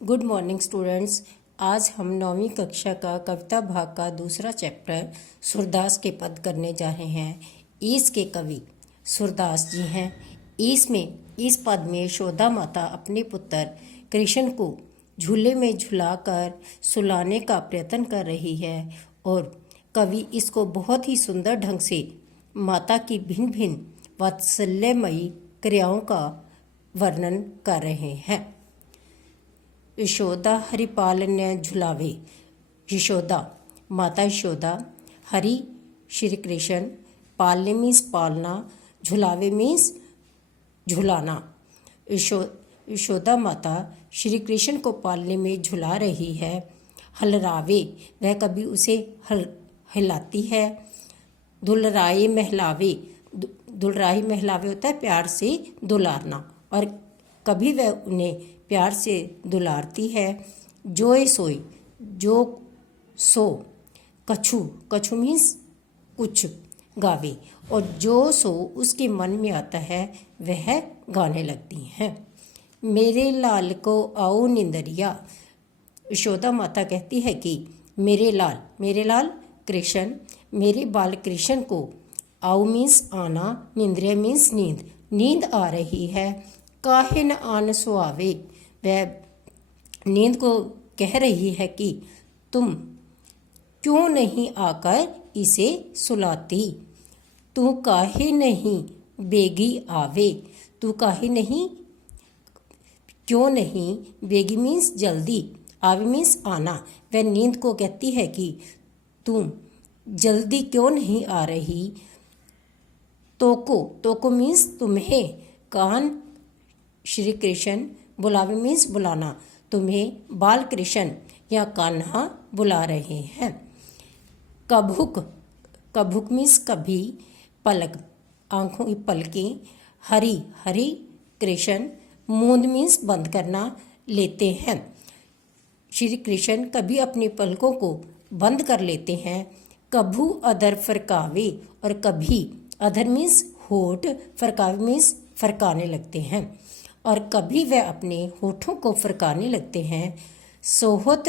Good morning students. आज हम 9वीं कक्षा का कविता भाग का दूसरा चैप्टर सूरदास के पद करने जा रहे हैं। ईस के कवि सूरदास जी हैं। इस पद में यशोदा माता अपने पुत्र कृष्ण को झूले में झुलाकर सुलाने का प्रयत्न कर रही है और कवि इसको बहुत ही सुंदर ढंग से माता की भिन्न भिन्न वात्सल्यमयी क्रियाओं का वर्णन कर रहे हैं। यशोदा हरिपाल ने झुलावे। यशोदा माता यशोदा, हरि श्री कृष्ण, पालने मीन्स पालना, झुलावे मीन्स झुलाना। यशोदा माता श्री कृष्ण को पालने में झुला रही है। हलरावे वह कभी उसे हिलाती है। दुलराए महलावे, दुलराए महलावे होता है प्यार से दुलारना, और कभी वह उन्हें प्यार से दुलारती है। जोए सोई, जो सो, कछु, कछु मीन्स कुछ गावे, और जो सो उसके मन में आता है वह गाने लगती हैं। मेरे लाल को आओ निंदरिया। यशोदा माता कहती है कि मेरे लाल कृष्ण, मेरे बाल कृष्ण को आओ मीन्स आना, निंद्रिया मीन्स नींद आ रही है। काहे न आन सुहावे, वह नींद को कह रही है कि तुम क्यों नहीं आकर इसे सुलाती। तू काहे नहीं बेगी आवे, तू काहे नहीं, क्यों नहीं, बेगी मीन्स जल्दी, आवे मीन्स आना। वह नींद को कहती है कि तुम जल्दी क्यों नहीं आ रही। तोको मीन्स तुम्हें, कान श्री कृष्ण, बुलावे मीन्स बुलाना, तुम्हें बाल कृष्ण या कान्हा बुला रहे हैं। कभुक मीन्स कभी, पलक आंखों की पलकें, हरि कृष्ण, मूंद मीन्स बंद करना, लेते हैं। श्री कृष्ण कभी अपनी पलकों को बंद कर लेते हैं। कभू अधर फरकावे, और कभी अधर मीन्स होठ, फरकावे मीन्स फरकाने लगते हैं, और कभी वह अपने होठों को फरकाने लगते हैं। सोवत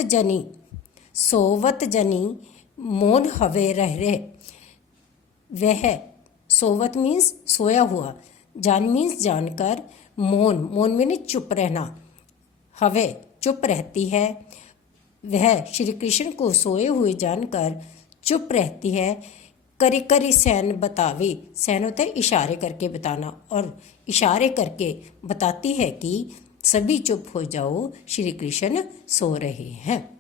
जनी मौन हवे रह, वह सोवत मीन्स सोया हुआ, जान मीन्स जानकर, मौन मीन्स चुप रहना, हवे चुप रहती है। वह श्री कृष्ण को सोए हुए जानकर चुप रहती है। करी सैन बतावे, सैन होता है इशारे करके बताना, और इशारे करके बताती है कि सभी चुप हो जाओ, श्री कृष्ण सो रहे हैं।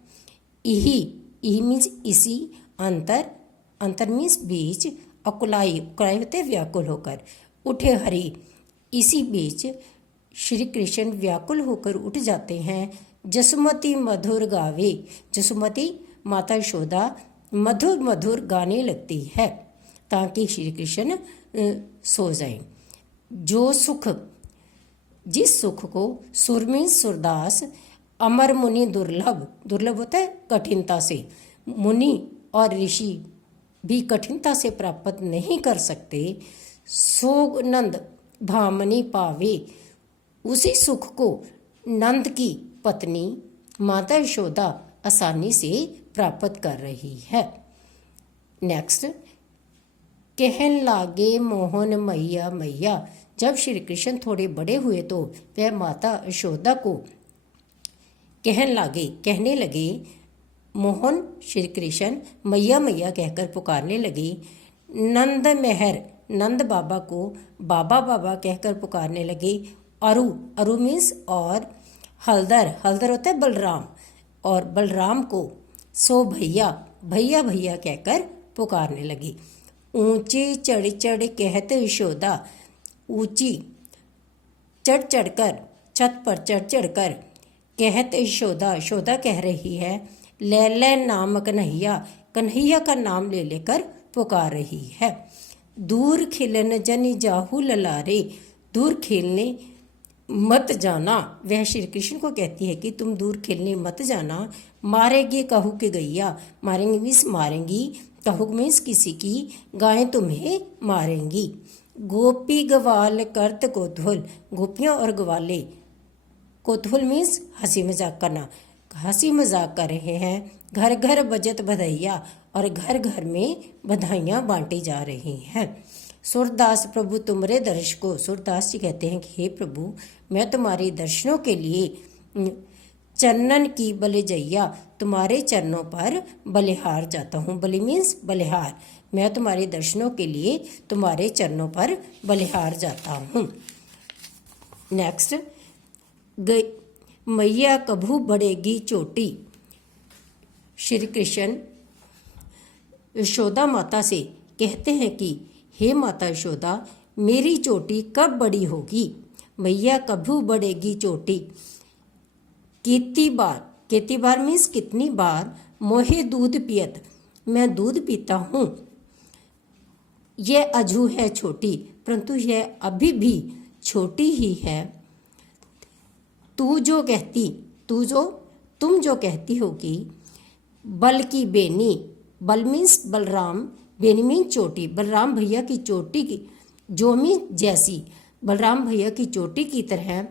इही मीन्स इसी, अंतर मीन्स बीच, अकुलाई होते हैं व्याकुल होकर, उठे हरि, इसी बीच श्री कृष्ण व्याकुल होकर उठ जाते हैं। जसुमती मधुर गावे, जसुमती माता यशोदा मधुर गाने लगती है ताकि श्री कृष्ण सो जाएं। जो सुख, जिस सुख को, सुर मीन्स सूरदास, अमर मुनि दुर्लभ होता है कठिनता से, मुनि और ऋषि भी कठिनता से प्राप्त नहीं कर सकते। सोग नंद भामनी पावे, उसी सुख को नंद की पत्नी माता यशोदा आसानी से प्राप्त कर रही है। नेक्स्ट, कहन लागे मोहन मैया मैया। जब श्री कृष्ण थोड़े बड़े हुए तो वह माता यशोदा को कहने लगे। मोहन श्री कृष्ण मैया मैया कहकर पुकारने लगे। नंद मेहर, नंद बाबा को बाबा बाबा कहकर पुकारने लगे। अरु मीन्स और, हलदर होता है बलराम, और बलराम को सो भैया भैया कहकर पुकारने लगी। ऊंचे चढ़ कहत यशोदा, ऊंची चढ़ कर, छत पर चढ़ कर कहत यशोदा कह रही है। ले नाम कन्हैया का नाम ले लेकर पुकार रही है। दूर खिलन जनि जाहू ललारे, दूर खेलने मत जाना, वह श्री कृष्ण को कहती है कि तुम दूर खेलने मत जाना। मारेगी कहू के गैया, मारेंगी मीन्स मारेंगी, कहू मीन्स किसी की गायें तुम्हें मारेंगी। गोपी गवाल करत को धुल, गोपियाँ और ग्वाले कौतूहल मीन्स हंसी मजाक करना, हंसी मजाक कर रहे हैं। घर घर बजत बधाइयाँ, और घर घर में बधाइयाँ बांटी जा रही हैं। सूरदास प्रभु तुमरे दर्श को, सूरदास जी कहते हैं कि हे प्रभु, मैं तुम्हारे दर्शनों के लिए चरणन की बलिजैया, तुम्हारे चरणों पर बलिहार जाता हूँ। बलि मीन्स बलिहार, मैं तुम्हारे दर्शनों के लिए तुम्हारे चरणों पर बलिहार जाता हूँ। नेक्स्ट, मैया कभू बढ़ेगी चोटी। श्री कृष्ण यशोदा माता से कहते हैं कि हे माता यशोदा, मेरी चोटी कब बड़ी होगी। मैया कभू बढ़ेगी चोटी। कितनी बार मीन्स कितनी बार, मोहे दूध पियत, मैं दूध पीता हूँ। यह अजू है छोटी, परंतु यह अभी भी छोटी ही है। तुम जो कहती हो कि बल की बेनी, बल मीन्स बलराम, बेनी मीन्स चोटी, बलराम भैया की चोटी की जो मीन्स जैसी, बलराम भैया की चोटी की तरह।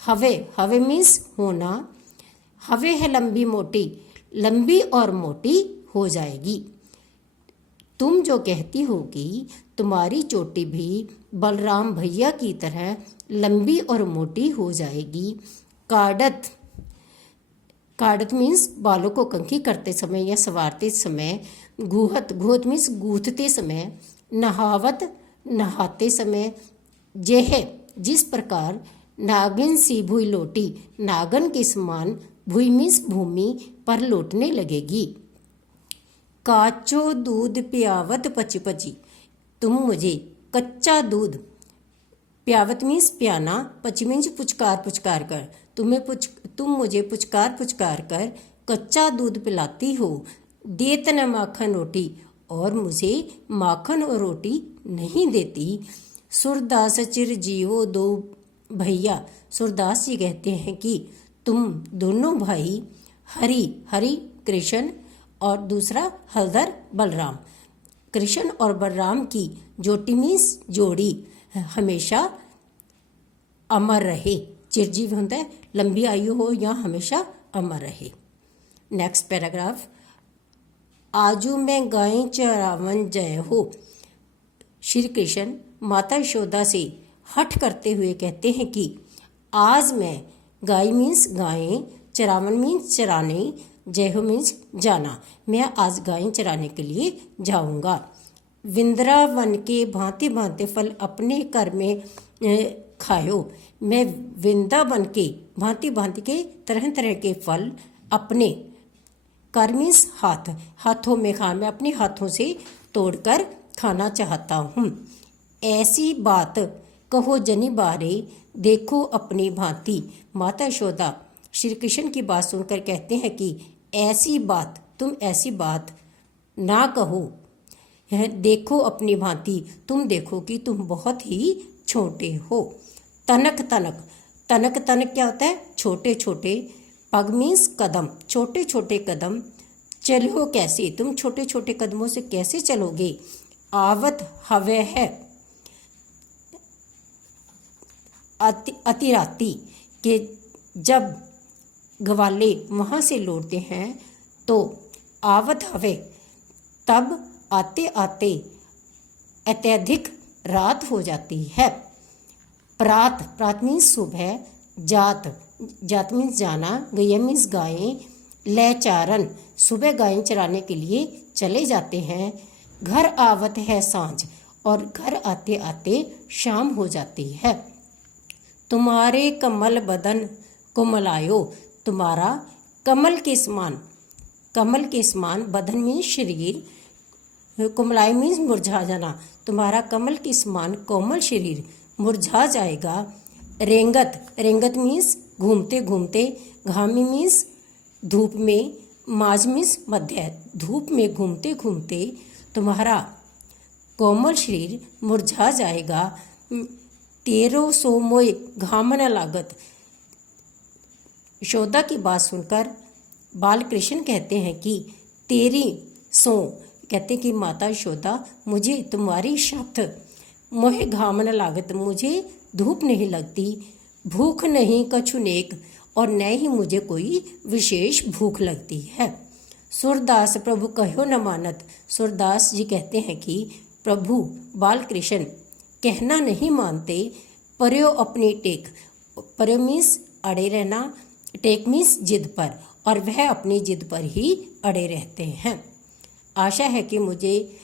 हवे मीन्स होना, हवे है लंबी मोटी, लंबी और मोटी हो जाएगी। तुम जो कहती हो कि तुम्हारी चोटी भी बलराम भैया की तरह लंबी और मोटी हो जाएगी। काड़त मीन्स बालों को कंघी करते समय या संवारते समय। गुहत मीन्स गूंथते समय। नहावत नहाते समय। जेह जिस प्रकार नागिन सी भुई लोटी, नागन के समान, भुई मीन्स भूमि पर लौटने लगेगी। काचो दूध पियावत पची पची, तुम मुझे कच्चा दूध, पियावत मीन्स पियाना, पची मीन्स पुचकार कर, तुम मुझे पुचकार कर कच्चा दूध पिलाती हो। देत न माखन रोटी, और मुझे माखन और रोटी नहीं देती। सूरदास चिर जीवो दो भैया, सूरदास जी कहते हैं कि तुम दोनों भाई, हरि कृष्ण और दूसरा हलधर बलराम, कृष्ण और बलराम की जोटी मीन्स जोड़ी हमेशा अमर रहे। चिरजीव होता है लंबी आयु हो या हमेशा अमर रहे। नेक्स्ट पैराग्राफ, आजू में गाय चरावन जय हो। श्री कृष्ण माता यशोदा से हठ करते हुए कहते हैं कि आज मैं, गाय मीन्स गायें, चरावन मीन्स चराने, जय हो मीन्स जाना, मैं आज गायें चराने के लिए जाऊंगा। वृंदावन के भांति भांति फल अपने घर में खायो, मैं वृंदावन के भांति भांति के तरह तरह के फल अपने कर मीन्स हाथों में मैं अपने हाथों से तोड़कर खाना चाहता हूँ। ऐसी बात कहो जनी बारे, देखो अपनी भांति। माता यशोदा श्री कृष्ण की बात सुनकर कहते हैं कि तुम ऐसी बात ना कहो, देखो अपनी भांति, तुम देखो कि तुम बहुत ही छोटे हो। तनक क्या होता है, छोटे छोटे। पग मीन्स कदम, छोटे छोटे कदम। चलो कैसे, तुम छोटे छोटे कदमों से कैसे चलोगे। आवत हवे है अतिराती, के जब ग्वाले वहाँ से लौटते हैं तो आवत हवे, तब आते आते अत्यधिक रात हो जाती है। प्रात मीन्स सुबह। जात मीन्स जाना। गया मीन्स गायें। ले चारण, सुबह गायें चराने के लिए चले जाते हैं। घर आवत है सांझ, और घर आते आते शाम हो जाती है। तुम्हारे कमल बदन कोमलायो, तुम्हारा कमल के समान बदन मीन्स शरीर, कोमलाय मीन्स मुरझा जाना, तुम्हारा कमल के समान कोमल शरीर मुरझा जाएगा। रेंगत मीन्स घूमते घूमते। घामी मीन्स धूप में। माज मीन्स मध्य, धूप में घूमते घूमते तुम्हारा कोमल शरीर मुरझा जाएगा। तेरो सो मोय घाम न लागत। यशोदा की बात सुनकर बाल कृष्ण कहते हैं कि तेरी सो, कहते कि माता यशोदा मुझे तुम्हारी शब्द, मोहे घाम न लागत, मुझे धूप नहीं लगती। भूख नहीं कछु नेक, और न ही मुझे कोई विशेष भूख लगती है। सूरदास प्रभु कहो न मानत। सूरदास जी कहते हैं कि प्रभु बालकृष्ण कहना नहीं मानते। पर्यो अपनी टेक, पर्यो मीन्स अड़े रहना, टेक मीन्स जिद पर, और वह अपनी जिद पर ही अड़े रहते हैं। आशा है कि मुझे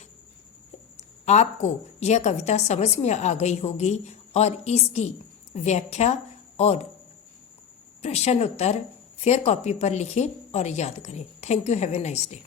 आपको यह कविता समझ में आ गई होगी और इसकी व्याख्या और प्रश्न उत्तर फेयर कॉपी पर लिखें और याद करें। Thank you. Have a nice day.